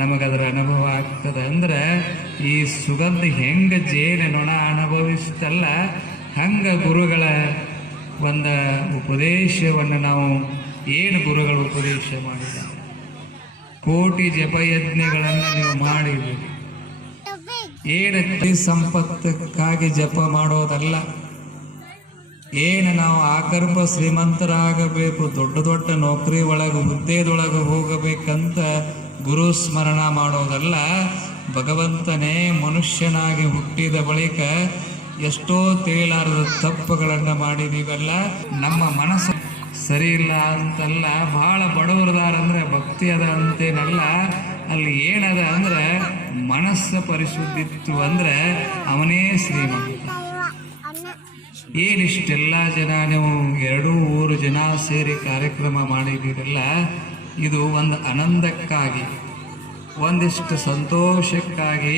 ನಮಗದರ ಅನುಭವ ಆಗ್ತದೆ. ಅಂದ್ರೆ ಈ ಸುಗಂಧ ಹೆಂಗ ಜೇನು ನೊಣ ಅನುಭವಿಸ್ತಲ್ಲ, ಹಂಗ ಗುರುಗಳ ಒಂದು ಉಪದೇಶವನ್ನು ನಾವು ಏನು ಗುರುಗಳು ಉಪದೇಶ ಮಾಡಿದ? ಕೋಟಿ ಜಪಯಜ್ಞಗಳನ್ನು ನೀವು ಮಾಡಿದ್ದೀರಿ. ಏನು ಸಂಪತ್ತಕ್ಕಾಗಿ ಜಪ ಮಾಡೋದಲ್ಲ? ಏನು ನಾವು ಆಕರ್ಪ ಶ್ರೀಮಂತರಾಗಬೇಕು, ದೊಡ್ಡ ದೊಡ್ಡ ನೌಕರಿ ಒಳಗೆ, ಹುದ್ದೆದೊಳಗೆ ಹೋಗಬೇಕಂತ ಗುರು ಸ್ಮರಣ ಮಾಡೋದಲ್ಲ, ಭಗವಂತನೇ ಮನುಷ್ಯನಾಗಿ ಹುಟ್ಟಿದ ಬಳಿಕ ಎಷ್ಟೋ ತೇಲಾರದ ತಪ್ಪುಗಳನ್ನು ಮಾಡಿದೀವಲ್ಲ, ನಮ್ಮ ಮನಸ್ಸು ಸರಿ ಇಲ್ಲ ಅಂತಲ್ಲ, ಬಹಳ ಬಡವರದಾರ ಅಂದ್ರೆ ಭಕ್ತಿ ಅದ ಅಂತೇನಲ್ಲ, ಅಲ್ಲಿ ಏನದ ಅಂದ್ರೆ ಮನಸ್ಸು ಪರಿಶುದ್ಧಿತ್ತು ಅಂದ್ರೆ ಅವನೇ ಶ್ರೀಮಂತ. ಏನಿಷ್ಟೆಲ್ಲ ಜನ ನೀವು ಎರಡೂ ಊರು ಜನ ಸೇರಿ ಕಾರ್ಯಕ್ರಮ ಮಾಡಿದ್ದೀರಲ್ಲ, ಇದು ಒಂದು ಆನಂದಕ್ಕಾಗಿ, ಒಂದಿಷ್ಟು ಸಂತೋಷಕ್ಕಾಗಿ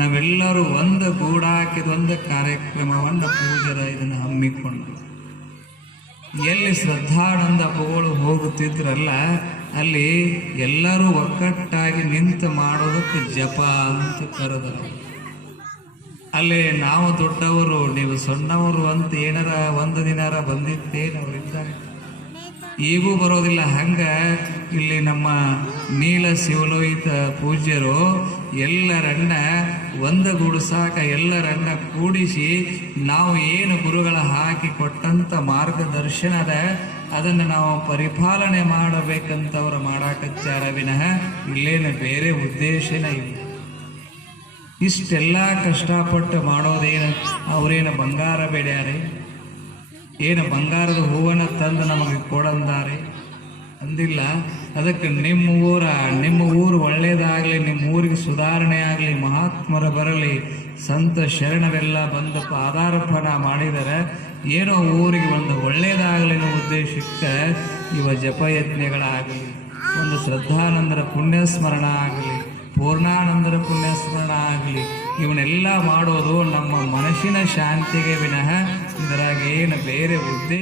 ನಾವೆಲ್ಲರೂ ಒಂದು ಗೂಡಾಕಿದ ಒಂದು ಕಾರ್ಯಕ್ರಮವನ್ನು ಪೂಜರ ಇದನ್ನು ಹಮ್ಮಿಕೊಂಡು. ಎಲ್ಲಿ ಶ್ರದ್ಧಾನಂದ ಪಗಳು ಹೋಗುತ್ತಿದ್ರಲ್ಲ, ಅಲ್ಲಿ ಎಲ್ಲರೂ ಒಕ್ಕಟ್ಟಾಗಿ ನಿಂತು ಮಾಡೋದಕ್ಕೆ ಜಪ ಅಂತ ಕರೆದರು. ಅಲ್ಲಿ ನಾವು ದೊಡ್ಡವರು, ನೀವು ಸಣ್ಣವರು ಅಂತ ಏನಾರ ಒಂದು ದಿನಾರ ಬಂದಿದ್ದೇನೆ ಅವರಿದ್ದಾರೆ. ಈಗೂ ಬರೋದಿಲ್ಲ. ಹಂಗ ಇಲ್ಲಿ ನಮ್ಮ ನೀಲ ಶಿವಲೋಹಿತ ಪೂಜ್ಯರು ಎಲ್ಲರನ್ನ ಒಂದಗೂಡಿಸಾಕ ಎಲ್ಲರನ್ನ ಕೂಡಿಸಿ ನಾವು ಏನು ಗುರುಗಳ ಹಾಕಿ ಕೊಟ್ಟಂತ ಮಾರ್ಗದರ್ಶನದ ಅದನ್ನು ನಾವು ಪರಿಪಾಲನೆ ಮಾಡಬೇಕಂತವ್ರು ಮಾಡಾಕತ್ತಾರ ವಿನಃ ಇಲ್ಲೇನು ಬೇರೆ ಉದ್ದೇಶನೇ ಇಲ್ಲ. ಇಷ್ಟೆಲ್ಲ ಕಷ್ಟಪಟ್ಟು ಮಾಡೋದೇನು ಅವರೇನು ಬಂಗಾರ ಬೆಳೆಯಾರೆ ಏನು ಬಂಗಾರದ ಹೂವನ್ನು ತಂದು ನಮಗೆ ಕೊಡಂದಾರೆ? ಅಂದಿಲ್ಲ. ಅದಕ್ಕೆ ನಿಮ್ಮ ಊರ, ನಿಮ್ಮ ಊರು ಒಳ್ಳೇದಾಗಲಿ, ನಿಮ್ಮ ಊರಿಗೆ ಸುಧಾರಣೆ ಆಗಲಿ, ಮಹಾತ್ಮರ ಬರಲಿ, ಸಂತ ಶರಣರೆಲ್ಲ ಬಂದು ಪಾದಾರ್ಪಣ ಮಾಡಿದರೆ ಏನೋ ಊರಿಗೆ ಒಂದು ಒಳ್ಳೇದಾಗಲಿ ಅನ್ನೋ ಉದ್ದೇಶಕ್ಕೆ ಇವ ಜಪಯತ್ನಗಳಾಗಲಿ ಒಂದು ಶ್ರದ್ಧಾನಂದರ ಪುಣ್ಯಸ್ಮರಣ ಆಗಲಿ ಪೂರ್ಣಾನಂದರ ಪುಣ್ಯಸ್ಮರಣ ಆಗಲಿ. ಇವನ್ನೆಲ್ಲ ಮಾಡೋದು ನಮ್ಮ ಮನಸ್ಸಿನ ಶಾಂತಿಗೆ ವಿನಃ ಇದರಾಗ ಏನು ಬೇರೆ ಉದ್ದೇಶ